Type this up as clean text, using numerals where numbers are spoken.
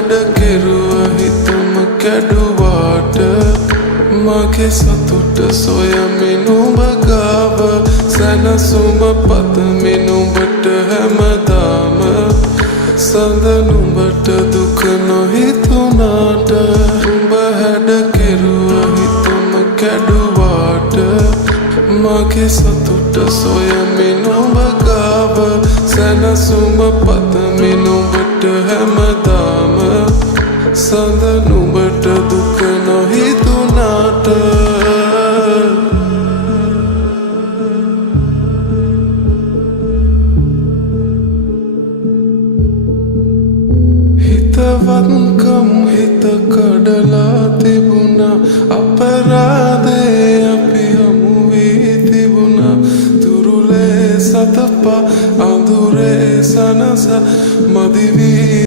හැඩ කෙරුව හිතම කැඩුවාට මගේ සතුට සොයමින් නුඹ ගාව සැනසුම පතමින් නුඹට හැමදාම සඳ නුඹට දුක නොහිතුනාට නුඹ හැඩ කෙරුව හිතම කැඩුවාට මගේ සතුට සොයමින් නුඹ ගාව සැනසුම පතමින් නුඹට හැමදාම සඳ නුඹට දුක නොහිතුනාට හිතවත්කම් හිත කඩලා තිබ